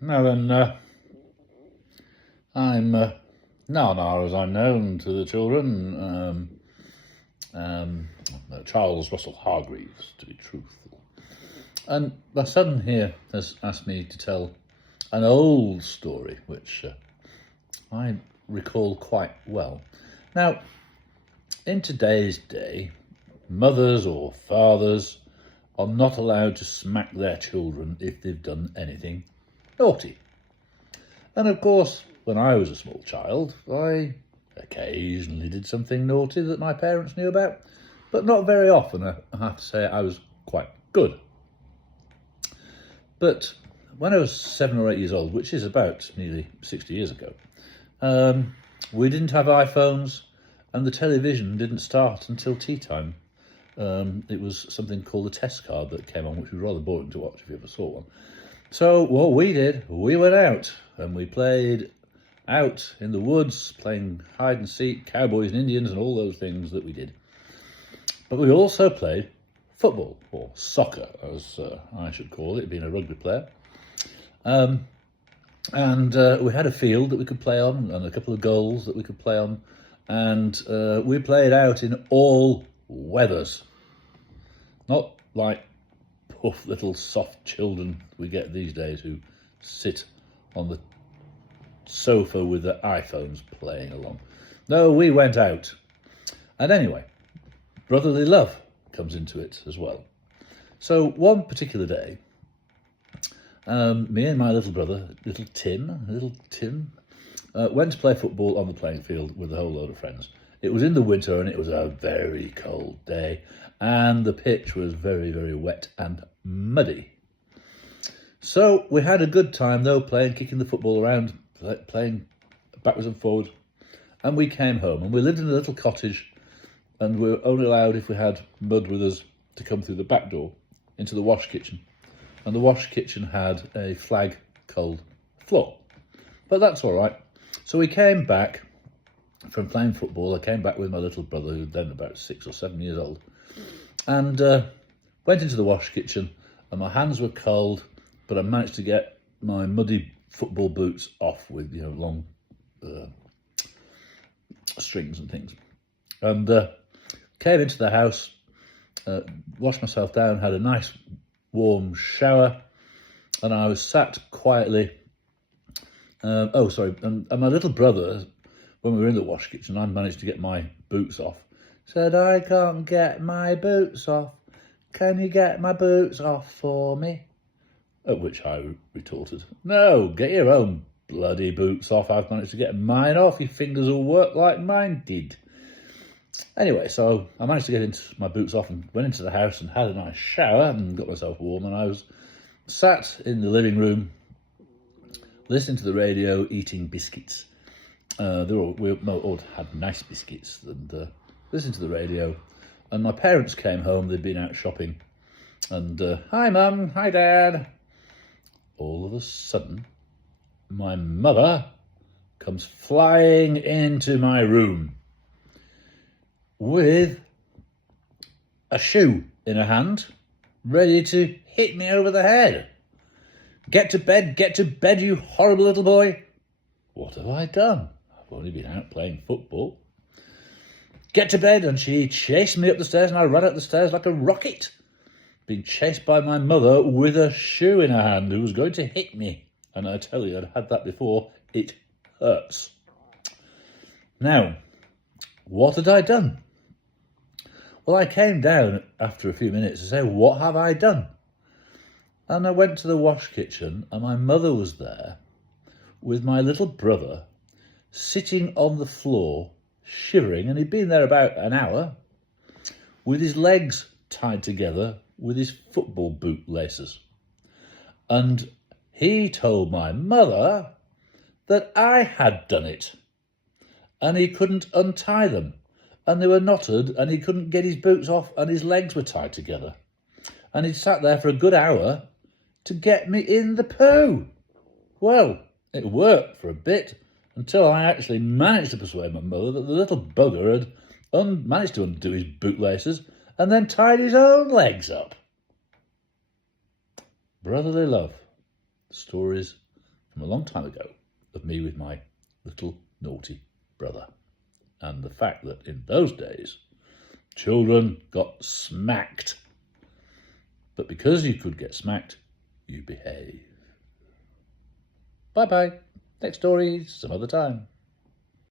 Now then, I'm now as I'm known to the children, Charles Russell Hargreaves, to be truthful. And my son here has asked me to tell an old story, which I recall quite well. Now, in today's day, mothers or fathers are not allowed to smack their children if they've done anything naughty. And of course, when I was a small child, I occasionally did something naughty that my parents knew about, but not very often. I have to say I was quite good. But when I was 7 or 8 years old, which is about nearly 60 years ago, we didn't have iPhones and the television didn't start until tea time. It was something called the test card that came on, which was rather boring to watch if you ever saw one. So what we did, we went out and we played out in the woods, playing hide and seek, cowboys and Indians and all those things that we did. But we also played football, or soccer as I should call it, being a rugby player. And we had a field that we could play on and a couple of goals that we could play on. And we played out in all weathers. Not like puff little soft children we get these days who sit on the sofa with their iPhones playing along. No, we went out. And anyway, brotherly love comes into it as well. So one particular day, me and my little brother, little Tim, went to play football on the playing field with a whole load of friends. It was in the winter and it was a very cold day, and the pitch was very, very wet and muddy. So we had a good time though, kicking the football around, playing backwards and forwards. And we came home and we lived in a little cottage, and we were only allowed, if we had mud with us, to come through the back door into the wash kitchen. And the wash kitchen had a flag cold floor. But that's all right. So we came back from playing football. I came back with my little brother, who was then about 6 or 7 years old, and went into the wash kitchen, and my hands were cold, but I managed to get my muddy football boots off with, long strings and things. And came into the house, washed myself down, had a nice warm shower, and I was sat quietly. And my little brother, when we were in the wash kitchen, I managed to get my boots off. Said, "I can't get my boots off. Can you get my boots off for me?" At which I retorted, "No, get your own bloody boots off. I've managed to get mine off. Your fingers will work like mine did." Anyway, so I managed to get into my boots off and went into the house and had a nice shower and got myself warm. And I was sat in the living room, listening to the radio, eating biscuits. We all had nice biscuits, and listened to the radio. And my parents came home. They'd been out shopping. And "Hi, Mum. Hi, Dad." All of a sudden, my mother comes flying into my room with a shoe in her hand, ready to hit me over the head. Get to bed, you horrible little boy." What have I done? I've only been out playing football. Get to bed, and she chased me up the stairs, and I ran up the stairs like a rocket, being chased by my mother with a shoe in her hand who was going to hit me. And I tell you, I'd had that before. It hurts. Now, what had I done? Well, I came down after a few minutes to say, "What have I done?" And I went to the wash kitchen, and my mother was there with my little brother sitting on the floor, shivering, and he'd been there about an hour, with his legs tied together with his football boot laces. And he told my mother that I had done it, and he couldn't untie them, and they were knotted, and he couldn't get his boots off, and his legs were tied together. And he'd sat there for a good hour to get me in the poo. Well, it worked for a bit, until I actually managed to persuade my mother that the little bugger had managed to undo his bootlaces and then tied his own legs up. Brotherly love. Stories from a long time ago of me with my little naughty brother, and the fact that in those days children got smacked. But because you could get smacked, you behave. Bye bye. Next story some other time.